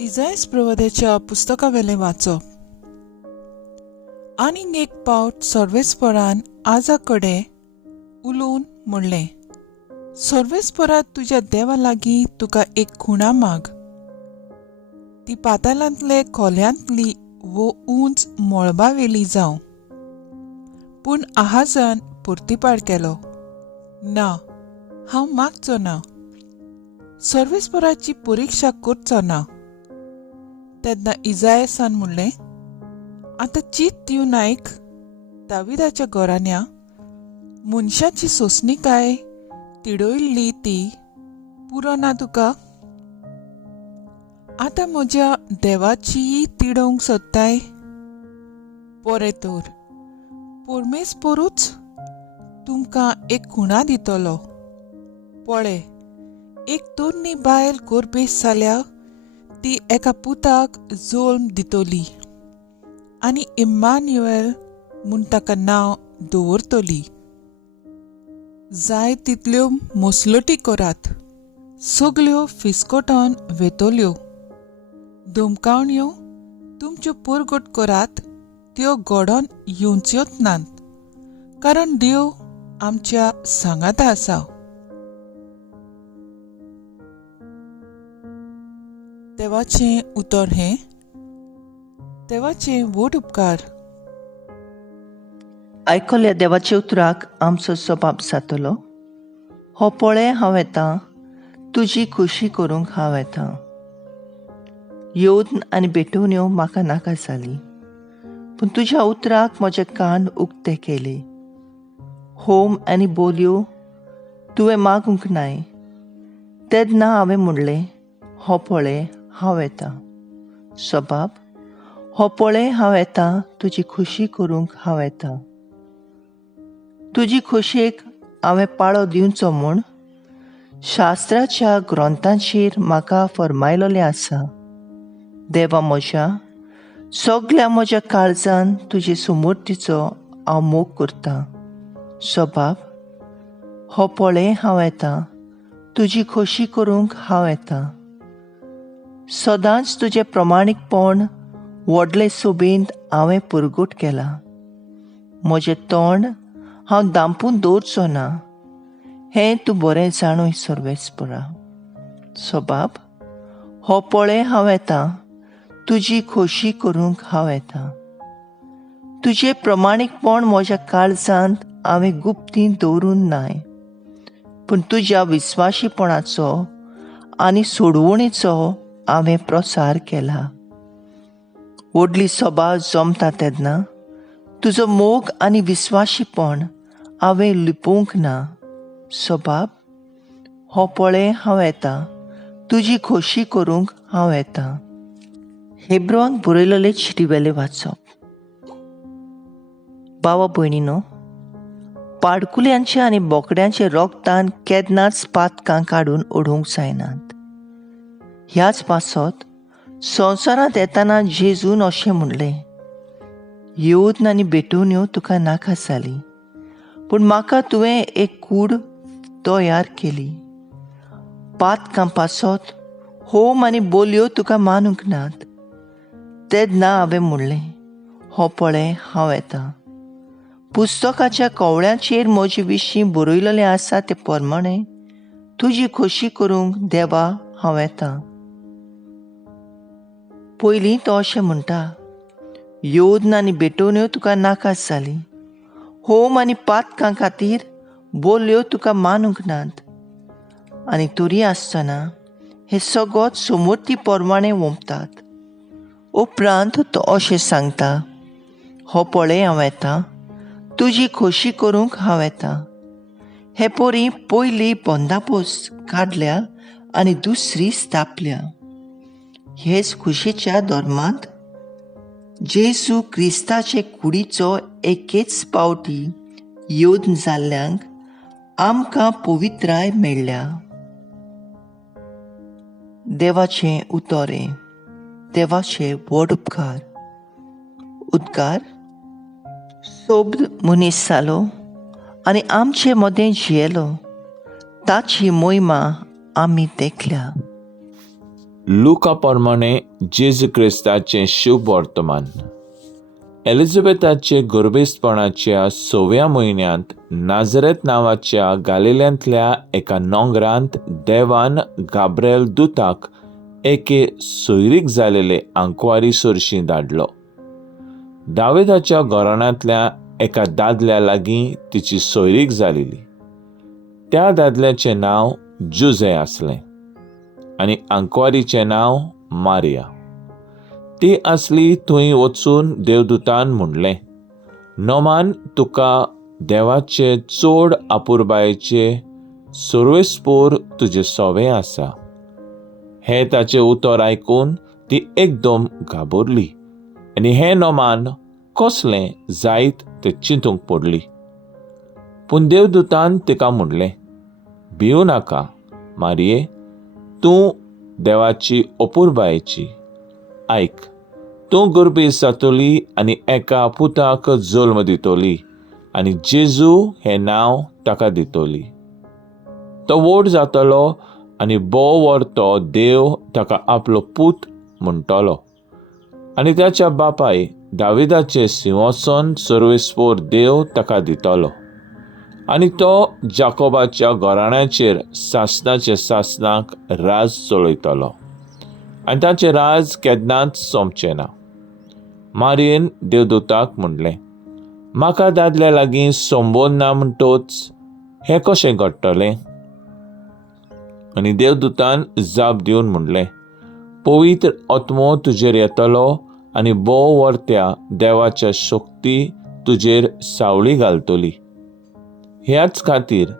इजायस प्रवाद्याच्या पुस्तकावेलें वाचप. आनीक एक पावट सर्वेस्परान आजा कडेन उलोवन म्हणलें, सर्वेस्परा तुज्या देवा लागीं तुका एक खुणा माग. ती पातालांतले खोल्यांतली वो उंच मळबावेली जावं. पूण आहाजान परतीपाड केलो, ना, हांव मागचो ना. सर्वेस्पराची परिक्षा करचो ना. तेन्ना इजायासान म्हणलें, आतां चीत दिवन आयक. दाविदाच्या घराण्या मनशाची सोंसणीकाय तिडयल्ली ती पुरो ना तुका? आतां म्हज्या देवाचीय तिडोवंक सोदताय? बरें तर, परमेस्परूच तुमकां एक खुणा दितलो. पळय, एक तरणी बायल गोरबेस जाल्या ती एका पुताक जल्म दितली आनी इम्मान्युएल म्हूण ताका नांव दवरतली. जाय तितल्यो मसलटी करात, सगल्यो फिस्कोटोन वेतल्यो. धमकावण्यो तुमच्यो परगट करात, त्यो घडोवन येवच्योच नात, कारण देव आमच्या सांगाता आसा. देवाचें उतर हें. देवाचें व्हड उपकार. आयकल्ल्या देवाच्या उतराक आमचो जबाब जातलो. हो पळय हांव येतां, तुजी खुशी करूंक हांव येतां. येवन आनी भेटून येवं म्हाका नाका जाली, पूण तुज्या उतराक म्हजे कान उक्ते केले. होम आनी बोलयो तुवें मागूंक नाय. तेन्ना हांवें म्हणलें, हो पळय हांव येतां. जबाब, हो पळय हांव येतां, तुजी खुशी करूंक हांव येतां. तुजी खोशयेक हांवें पाळो दिवचो म्हूण शास्त्राच्या ग्रंथांचेर म्हाका फर्मायलोलें आसा. देवा म्हज्या, सगल्या म्हज्या काळजान तुजे समृद्धीचो हांव मोग करतां. जबाब, हो पळय हांव येतां, तुजी खोशी करूंक हांव येतां. सदांच तुजें प्रमाणीकपण व्हडले सोबेंत हांवें परगट केलां. म्हजें तोंड हांव दांपून दवरचो ना, हें तूं बरें जाणूय सर्वेस्परा. जबाब, हो पळय हांव येतां, तुजी खोशी करूंक हांव येतां. तुजें प्रमाणीकपण म्हज्या काळजांत हांवें गुप्तीन दवरून नाय, पूण तुज्या विस्वाशीपणाचो आनी सोडवणेचो हांवें प्रसार केला. व्हडली सभा जमता तेन्ना तुजो मोग आनी विस्वाशीपण हांवें लिपोवंक ना. जबाब, हो पळय हांव येतां, तुजी खोशी करूंक हांव येतां. हेब्रोन बरयलोलें चिटीवेलें वाचप. भावा भयणीनो, पाडकुल्यांचें आनी बोकड्यांचें रोगतान केन्नाच पातकां काडून उडोवंक जायनात. ह्याच पासत संवसारांत येताना जेजून अशें म्हणलें, येवन आनी भेटून येवं तुका नाका जाली, पूण म्हाका तुवें एक कूड तयार केली. पातकां पासत होम आनी बोलयो तुका मानूंक नात. तेन्ना हांवें म्हणलें, हो पळय हांव येतां. पुस्तकाच्या कवळ्यांचेर म्हजे विशीं बरयलोलें आसा ते प्रमाणें तुजी खोशी करूंक देवा हांव येतां. पयलीं तो अशें म्हणटा, येवन आनी भेटून येवं तुका नाका जाली, होम आनी पातकां खातीर बोलयो तुका मानूंक नात. आनी तरी आसतना हे सगळोच समृद्धी प्रमाणें वंपतात. उपरांत तो अशें सांगता, हो पळय हांव येतां, तुजी खोशी करूंक हांव येतां. हे पोरी पयली बंदापोस काडल्या आनी दुसरी स्थापल्या. हेच खुशेच्या धर्मांत जेजू क्रिस्ताचे कुडीचो एकेच पावटी येवन जाल्ल्यांक आमकां पवित्राय मेळ्ळ्या. देवाचें उतोरें. देवाचे व्हड उपकार. उद्गार. सोब मनीस जालो आनी आमचे मदें जियेलो, ताची मोहिमा आमी देखल्या. लुका प्रमाणे जेजू क्रिस्ताचें शुभ वर्तमान. एलिझाबेथाचे गर्भेस्थपणाच्या 6व्या म्हयन्यांत नाझरेत नांवाच्या गालिल्यांतल्या एका नोंगरांत देवान गाब्रिएल दुताक एके सोयरीक जालेले आंकवारी सुरशी धाडलो. दाविदाच्या घराण्यांतल्या एका दादल्या लागीं तिची सोयरीक जालेली. त्या दादल्याचें नांव जुजे आसलें आनी आंकवारीचें नांव मारिया. ती आसली थंय वचून देवदूतान म्हणलें, नोमान, तुका देवाचे चोड आपुरबायेचे सर्वेस्पोर तुजे सोवे आसा. हें ताचें उतर आयकून ती एकदम घाबरली आनी हें नोमान कसलें जायत तें चिंतूंक पडली. पूण देवदूतान तिका म्हणलें, भिवू नाका मारये, तूं देवाची अपुरबायेची. आयक, तूं गर्भेस्त जातली आनी एका पुताक जल्म दितली आनी जेजू हें नांव ताका दितली. तो व्हड जातलो आनी बोव वर्तो देव ताका आपलो पूत म्हणटलो आनी ताच्या बापाय दाविदाचें सिंहासन सर्वेस्पोर देव ताका दितलो आनी तो जाकोबाच्या घराण्याचेर सासणाचे सासणाक राज चलयतलो आनी ताचें राज केन्नाच सोंपचें ना. मारयेन देवदूताक म्हणलें, म्हाका दादल्या लागीं संबोद ना म्हणटोच हें कशें घडटलें? आनी देवदूतान जाप दिवन म्हणलें, पवित्र आत्मो तुजेर येतलो आनी बोव वर्त्या देवाच्या शक्ती तुजेर सावळी घालतली. ह्याच खातीर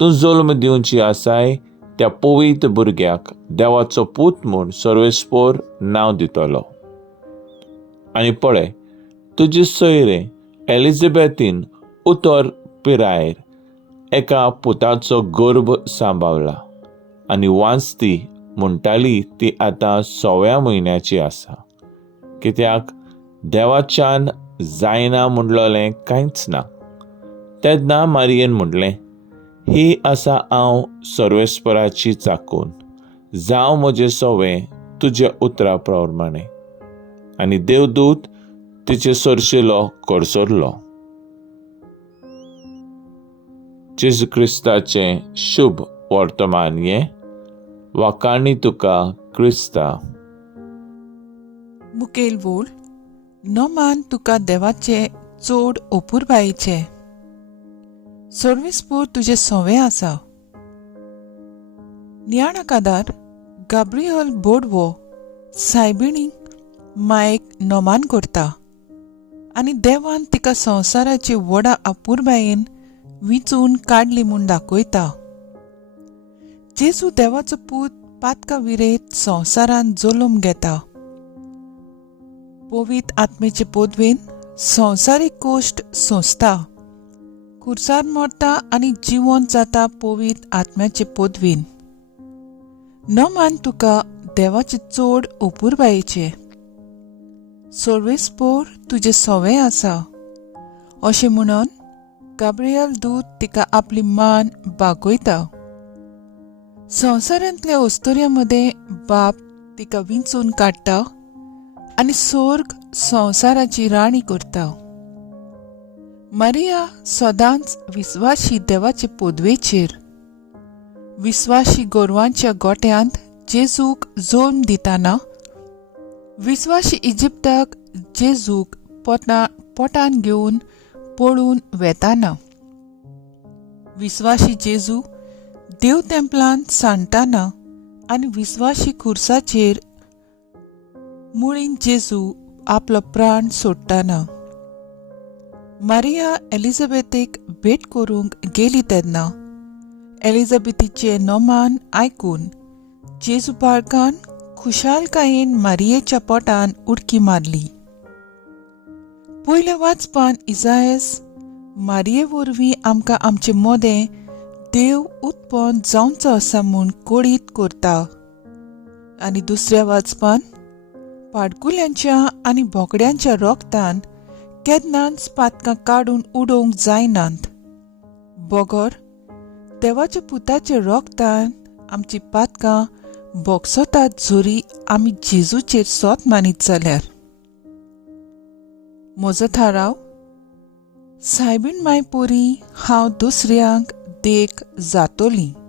तूं जल्म दिवची आसाय त्या पवित्र भुरग्याक देवाचो पूत म्हूण सर्वेस्पोर नांव दितलो. आनी पळय, तुजी सोयरे एलिझाबेथीन उतर पिरायेर एका पुताचो गर्भ सांबाळला आनी वांचती म्हणटाली ती आतां 6व्या म्हयन्याची आसा, कित्याक देवाच्यान जायना म्हणलोलें कांयच ना. तेन्ना मारयेन म्हणलें, ही आसा हांव सर्वेस्पराची चाकून, जावं म्हजें सोवें तुज्या उतरा प्रमाणे. आनी देवदूत तिचे सरशिलो करसरलो. जेजू क्रिस्ताचें शुभ वर्तमान हें. वाकाणी तुका क्रिस्ता. मुखेल बोल. नोमान, तुका देवाचे चोड अपुरबायेचे सर्वेस्पोर तुजे सोवे आसा. न्याणकादार गाब्रिएल बोडवो सायबिणीक मायक नोमान करता आनी देवान तिका संवसाराची व्हडा आपुरबायेन विचून काडली म्हूण दाखयता. जेजू देवाचो पूत पातका विरेत संवसारान जल्म घेता. पवित्र आत्मेचे पोदवेन संवसारीक कोश्ट सोंसता. खुर्सार मरता आनी जिवंत जाता पवित्र आत्म्याचे पोदवेन. नोमान, तुका देवाचे चोड अपुरबायेचे सर्वेस्पोर तुजे सोवे आसा. अशें म्हणून गाब्रिएल दूत तिका आपली मान बागयता. संवसारांतल्या अस्तुऱ्यां मदें बाप तिका विंचून काडटा आनी स्वर्ग संवसाराची राणी करता. मारिया सदांच विस्वाशी देवाचे पोदवेचेर, विस्वाशी गोरवांच्या गोट्यांत जेजूक जल्म दिताना, विस्वाशी इजिप्टाक जेजूक पोटान घेवन पळून वेताना, विस्वाशी जेजू देव तेंपलांत सांडटाना आनी विस्वाशी खुर्साचेर मुळीन जेजू आपलो प्राण सोडटाना. मारिया एलिझाबेथीक भेट करूंक गेली तेन्ना एलिझाबेथीचें नोमान आयकून जेजू बाळकान खुशालकायेन मारियेच्या पोटान उडकी मारली. पयल्या वाचपान इसायास मारिये वरवीं आमकां आमचें मोदें देव उत्पन्न जावचो आसा म्हूण कोडीत करता. आनी दुसऱ्या वाचपान पाडकुल्यांच्या आनी बोकड्यांच्या रोगतान केन्नाच पातकां काडून उडोवंक जायनात. बोगोर देवाच्या पुताच्या रोगतान आमची पातकां बोगसोतात जोरी आमी जेजूचेर सोत मानीत जाल्यार. म्हजो थाराव, सायबीण माय पोरी हांव दुसऱ्यांक देख जातोलीं.